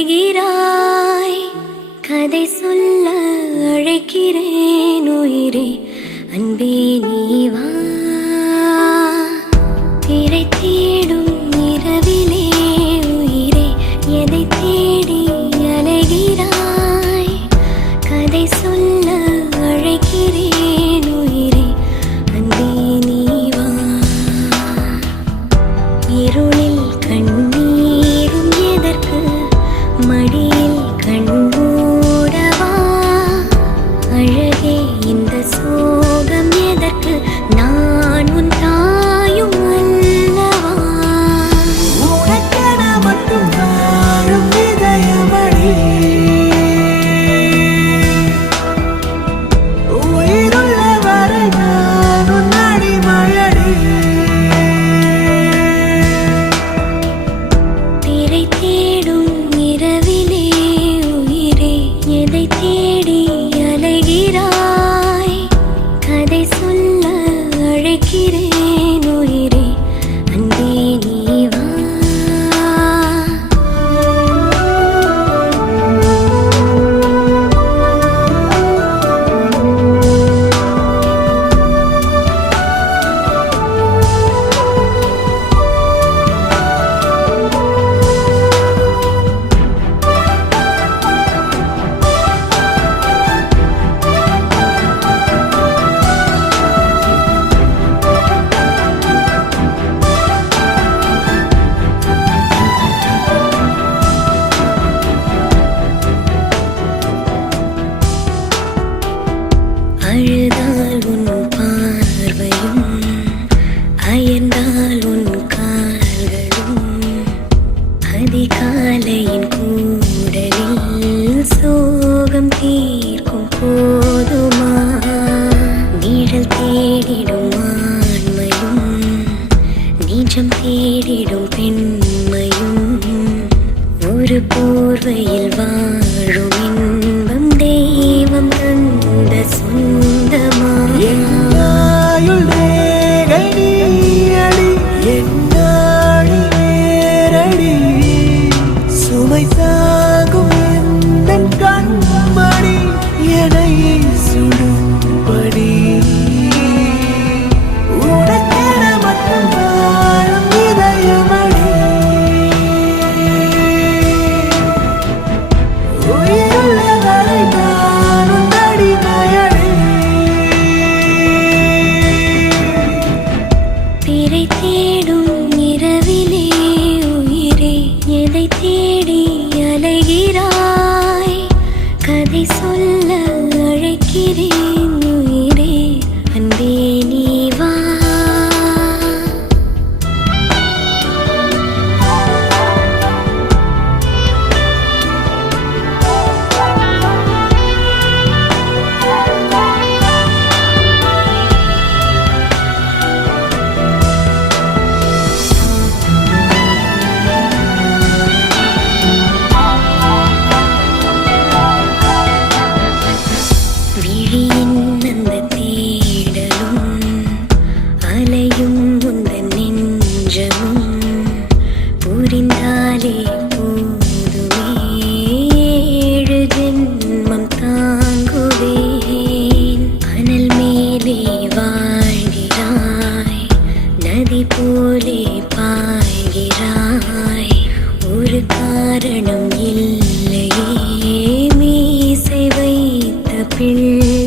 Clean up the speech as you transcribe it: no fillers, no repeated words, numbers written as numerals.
அலைகிறாய். கதை சொல்ல அழைக்கிறேன் உயிரே, அன்பே நீ வா. திரை தேடும் இரவிலே உயிரே, எதை தேடி அலைகிறாய். கதை சொல்ல அழைக்கிறேன் உயிரே, அன்பே நீ வா. இருளில் கண்ணீரும் எதற்கு, மடியில் கண்மூடவா. அழகே இந்த சோகம் எதற்கு, நான் உன் தாயும் அல்லவா. உனக்கென மட்டும் வாழும் இதயமடி, உயிருள்ள வரை நான் உன் அடிமையடி. திரை தேடும் இரவிலே உயிரே, எதை தேடி அலைகிறாய். கதை சொல்ல அழைக்கிறேன் உயிரே, அன்பே நீ வா. அழுதால் உன் பார்வையும், அயர்ந்தால் உன் கால்களும், அதிகாலையின் கூடலில் சோகம் தீர்க்கும் போதுமா. நிழல் தேடிடும் ஆண்மையும், நிஜம் தேடிடும் பெண்மையும், ஒரு போர்வையில் வாழும் இன்பம் தெய்வம் தந்த சொந்தமா. என்னாயுள் ரேகை நீயடி, என்னாழி நேரடி, சுமை தாங்கும் எந்தன் கண்மணி, என்னை சுடும்படி. உனக்கென மட்டும் வாழும் இதயமடி, உயிருள்ள வரை நான் உன் அடிமையடி. திரை தேடும் இரவிலே உயிரே, எதை தேடி அலைகிறாய். கதை சொல்ல அழைக்கிறேன் உயிரே, அன்பே நீ வா. விழியின் அந்த தேடலும், அலையும் உந்தன் நெஞ்சமும், புரிந்தாலே போதுமே ஏழு ஜென்மம் தாங்குவேன். அனல் மேலே வாழ்கிறாய், நதி போலே பாய்கிறாய். ஒரு காரணம் இல்லையே மீசை வைத்த பிள்ளை.